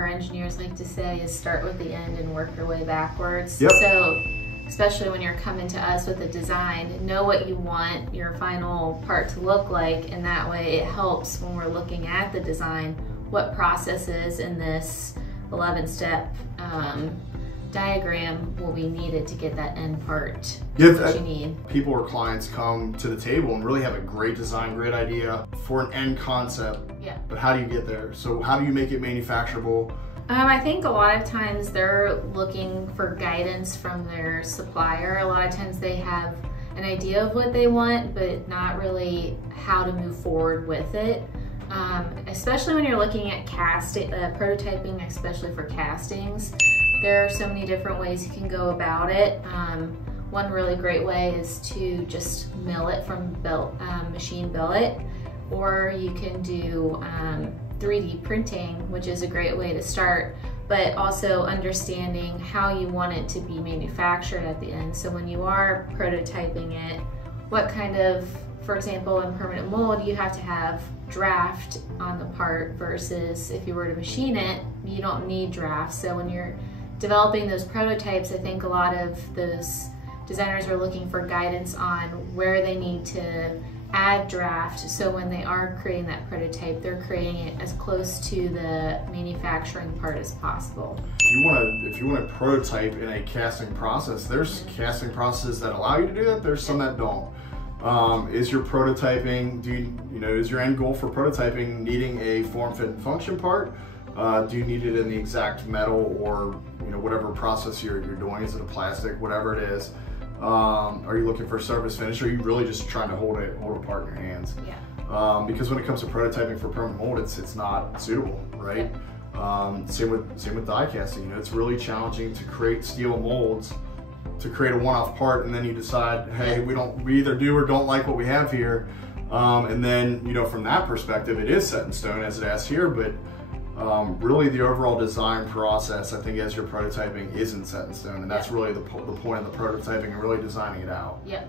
our engineers like to say is start with the end and work your way backwards. Yep. So especially when you're coming to us with a design, know what you want your final part to look like, and that way it helps when we're looking at the design what processes in this 11-step diagram will be needed to get that end part that you need. People or clients come to the table and really have a great design, great idea for an end concept. Yeah. But how do you get there? So how do you make it manufacturable? I think a lot of times they're looking for guidance from their supplier. A lot of times they have an idea of what they want, but not really how to move forward with it. Especially when you're looking at prototyping, especially for castings. There are so many different ways you can go about it. One really great way is to just mill it from machine billet, or you can do 3D printing, which is a great way to start, but also understanding how you want it to be manufactured at the end. So when you are prototyping it, what kind of, for example, in permanent mold, you have to have draft on the part versus if you were to machine it, you don't need draft. So when you're developing those prototypes, I think a lot of those designers are looking for guidance on where they need to add draft, so when they are creating that prototype, they're creating it as close to the manufacturing part as possible. If you want to prototype in a casting process, there's casting processes that allow you to do that. There's some that don't. Is your prototyping, is your end goal for prototyping needing a form, fit, and function part? Do you need it in the exact metal or whatever process you're doing? Is it a plastic, whatever it is? Are you looking for a surface finish, or are you really just trying to hold a part in your hands? Yeah. Because when it comes to prototyping for permanent mold, it's not suitable, right? Yeah. Same with die casting. It's really challenging to create steel molds to create a one-off part, and then you decide, hey, we either do or don't like what we have here, and then from that perspective, it is set in stone as it asks here, but really the overall design process, I think, as you're prototyping isn't set in stone, and that's really the point of the prototyping and really designing it out. Yep.